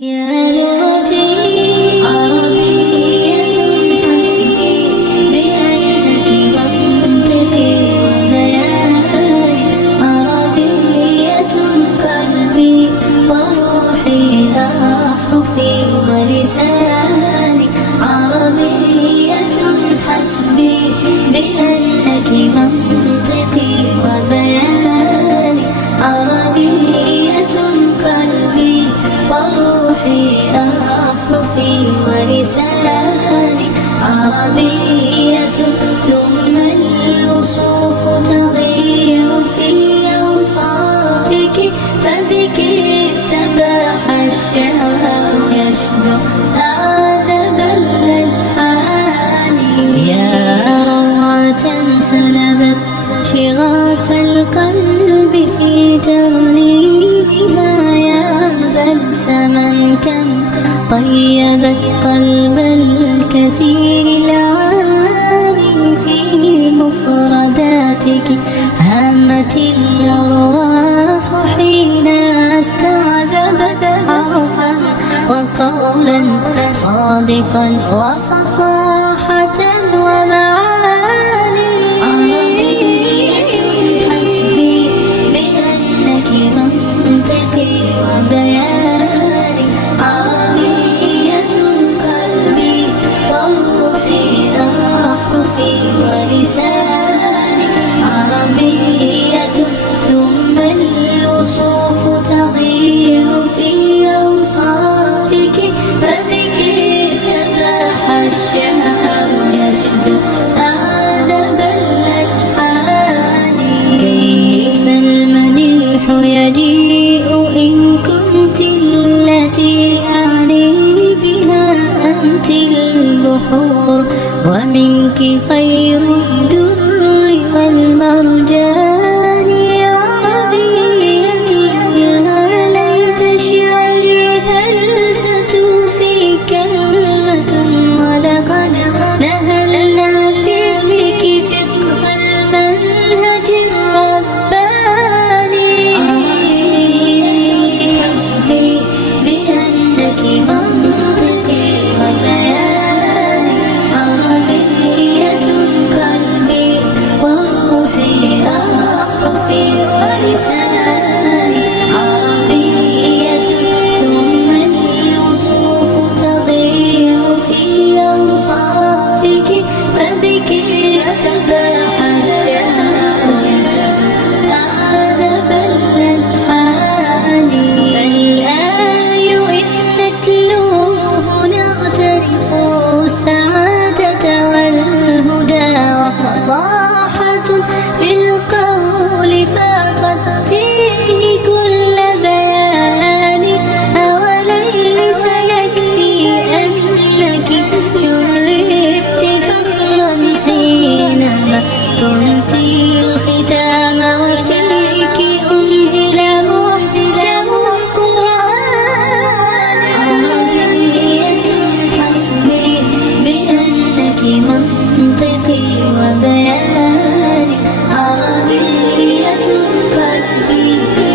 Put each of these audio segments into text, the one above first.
يا لغتي عربية حسبي بأنك منطقي وبياني، عربية قلبي وروحي أحرفي ولساني، عربية حسبي بأنك منطقي وبياني، عربية قلبي وروحي أحرفي ولساني، عربية ثم الوصوف تضيع في أوصافك، فبك استباح الشعر يشدو أعذب الألحان. يا روعة سلبت شغاف القلب في ترنيمها، يا بلسما كم طيبت قلب الكثير العاني، في مفرداتك هامت الأرواح حين استعذبت حرفا وقولا صادقا وفصاحة ومعاني. عربية حسبي بأنك منطقي وبياني، عربية قلبي وروحي أحرفي ولساني، عربية ثم الوصوف تضيع في أوصافك، فبك استباح الشعر يشدو أعذب الألحان. كيف المديح يجيء إن كنت التي أعني بها، أنت البحور ومنك خير الدر والمرجان، عربية يا ليت شعري هل ستوفي كلمة، ولقد نهلنا فيك فقه المنهج الرباني. عربية حسبي بأنك منطقي وبياني، عربية قلبي وروحي أحرفي ولساني، عربية ثم الوصوف تضيع في أوصافك، فبك استباح الشعر يشدو أعذب الألحان. فالآي إذ نتلوه نغترف السعادة والهدى، وفصاحة في القول فاقت فيه كل بيان. أوليس يكفي أنك شرفت فخرا حينما كنت الختام، وفيك أنزل محكم القرآن. عربية حسبي بأنك منطقي وبياني، عربية قلبي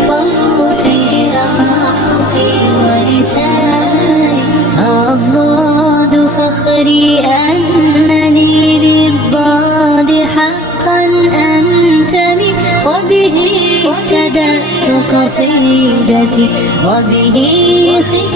وروحي أحرفي ولساني، الضاد فخري أنني للضاد حقا أنتمي، وبه ابتدأت قصيدتي وبه ختمت